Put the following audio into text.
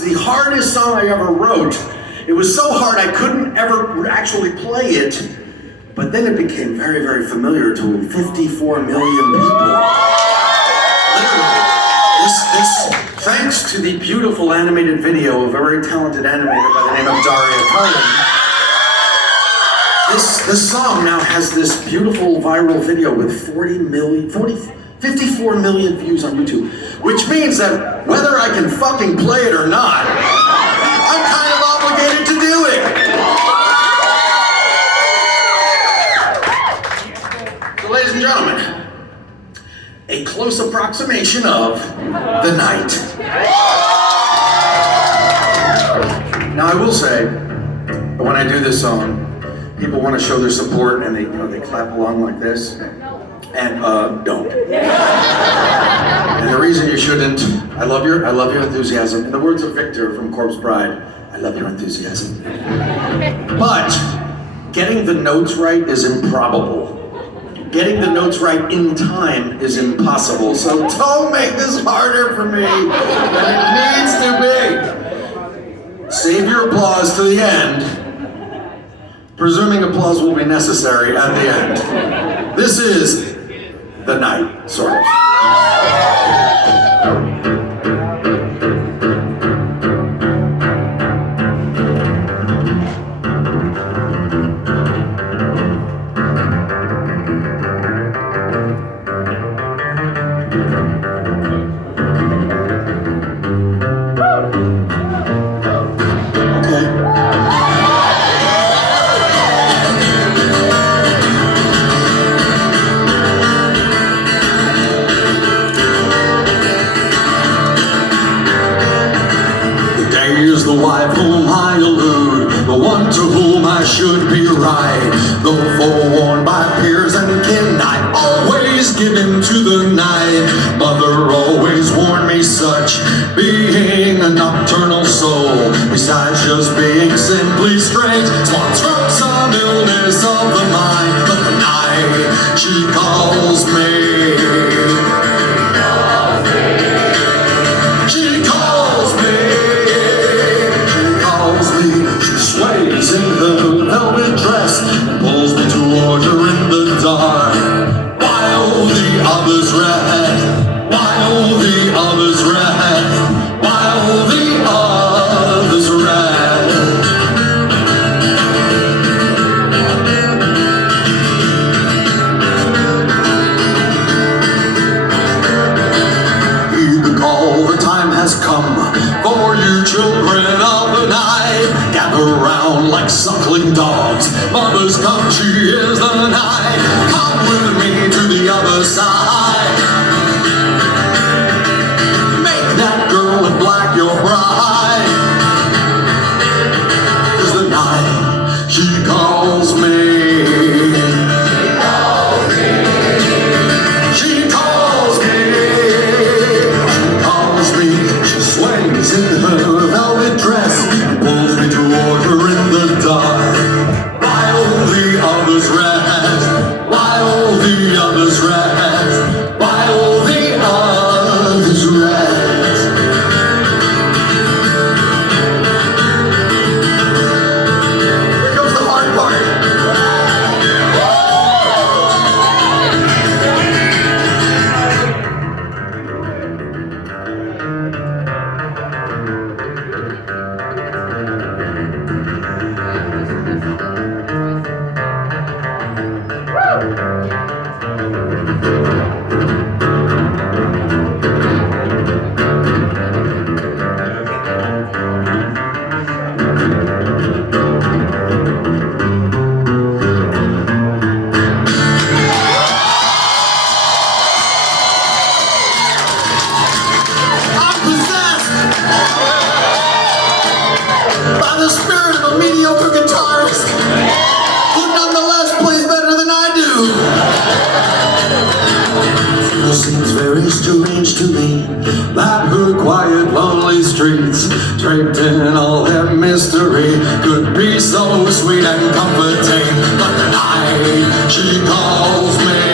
was the hardest song I ever wrote. It was so hard I couldn't ever actually play it, but then it became very, very familiar to 54 million people. Literally. Thanks to the beautiful animated video of a very talented animator by the name of Daria Cullen, this song now has this beautiful viral video with 54 million views on YouTube, which means that whether I can fucking play it or not, I'm kind of obligated to do it. So ladies and gentlemen, a close approximation of the night. Now I will say, when I do this song, people want to show their support and they clap along like this, and don't. And the reason you shouldn't, I love your enthusiasm. In the words of Victor from Corpse Bride, I love your enthusiasm. But getting the notes right is improbable. Getting the notes right in time is impossible, so don't make this harder for me than it needs to be. Save your applause to the end, presuming applause will be necessary at the end. This is the night, sort of. Is the wife whom I allude, the one to whom I should be right. Though forewarned by peers and kin, I always give in to the night. Mother always warned me such, being a nocturnal soul, besides just being simply strange, spawns from some illness of the mind. But the night, she calls me. In her velvet dress, pulls me toward her in the dark. While the others rest, while the others rest, while the others rest. Heed the call, the time has come for you children of the night. Gather round like suckling dogs, mother's come, she is the night. Come with me to the other side. Make that girl in black your bride. 'Cause the night, she calls me. She calls me. She calls me. She swings in her velvet dress and pulls me toward her in the dark. While the others rest, while the others rest, while the others rest. Here comes the hard part. By the spirit of a mediocre guitarist, who nonetheless plays better than I do. It seems very strange to me that her quiet, lonely streets, draped in all their mystery, could be so sweet and comforting. But the night, she calls me.